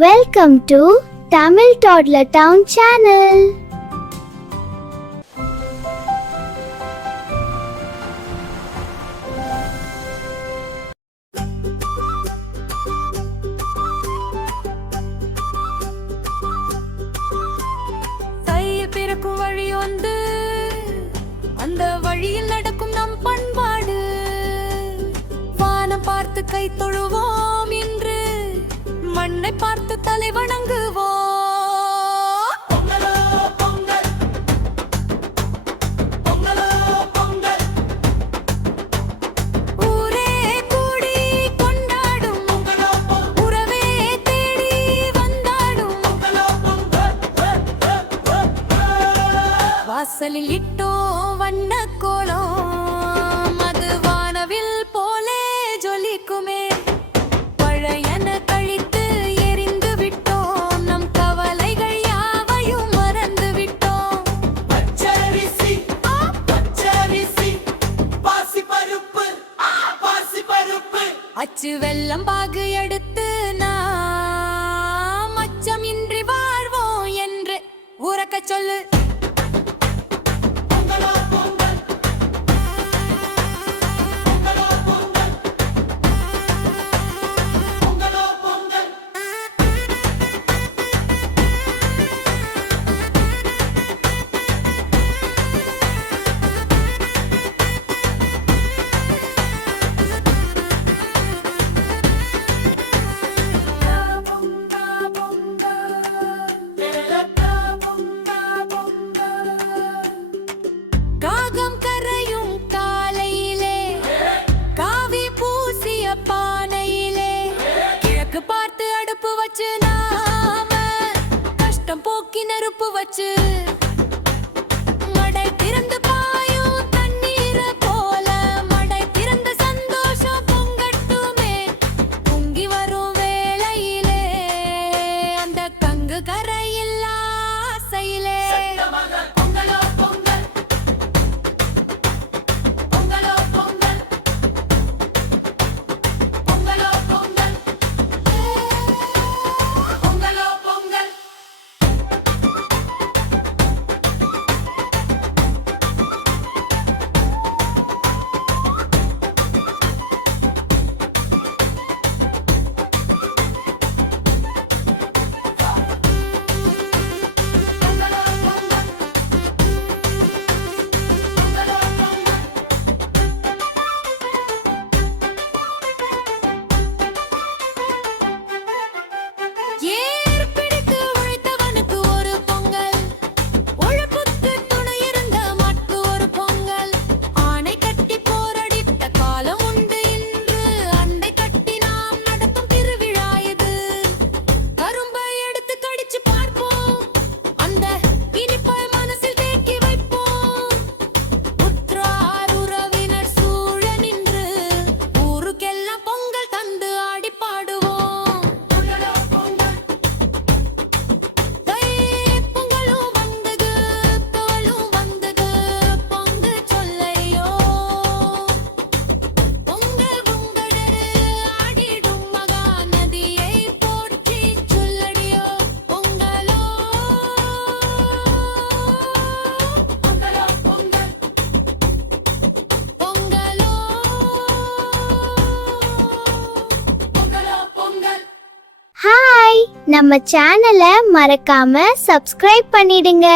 Welcome to Tamil Toddler Town channel. தைய பிறக்கும் வழி ஒன்று, அந்த வழியில் நடக்கும் நம் பண்பாடு. வானம் பார்த்து கை தொழுவோம் என்று, மண்ணை பார்த்து தலை வணங்குவோம். ஊரே கூடி கொண்டாடும், உறவே தேடி வந்தாடும். வாசலில் இட்டோம் வண்ண கோலம், அது வானவில் போலே ஜொலிக்குமே. பழையன கழித்து எரிந்து விட்டோம், நம் கவலைகள் யாவையும் மறந்து விட்டோம். பச்சரிசி பச்சரிசி பாசி பருப்பு பாசி பருப்பு அச்சு வெல்லம் பாகு எடுத்து நாம் அச்சமின்றி வாழ்வோம் என்று உறக்கச் சொல்லு. காகம் கரையும் காலையிலே, காவி பூசிய பானையிலே, கிழக்கு பார்த்து அடுப்பு வச்சு நாம கஷ்டம் போக்கி நெருப்பு வச்சு, மடை திறந்து பாயும் தண்ணீரை போல மடை திறந்த சந்தோஷம் பொங்கட்டுமே. பொங்கி வரும் வேளையிலே, அந்த கங்கு கரையில்லா ஆசையிலே, ஏர் பிடித்து உழைத்தவனுக்கு ஒரு பொங்கல், உழைப்புக்கு துணை இருந்த மாட்டு ஒரு பொங்கல். ஆணை கட்டி போரடித்த காலம் உண்டு இன்று, அண்டை கட்டி நாம் நடத்தும் திருவிழா இது. கரும்பை எடுத்து கடிச்சு பார்ப்போம், அந்த இனிப்பை மனசில் தேக்கி வைப்போம். உற்றார் உறவினர் சூழ நின்று, ஊருக்கெல்லாம் பொங்கல் தந்து ஆடி பாடுவோம். பொங்கலும் வந்தது, தோளும் வந்தது, பொங்கு சொல்லையோ. பொங்கல் பொங்கடரு ஆடிடும் மகா நதியை போற்றி சொல்லடியோ. பொங்கலோ பொங்கலோ பொங்கல், பொங்கலோ பொங்கலோ பொங்கல். ஹாய், நம்ம சேனலை மறக்காம சப்ஸ்கிரைப் பண்ணிடுங்க.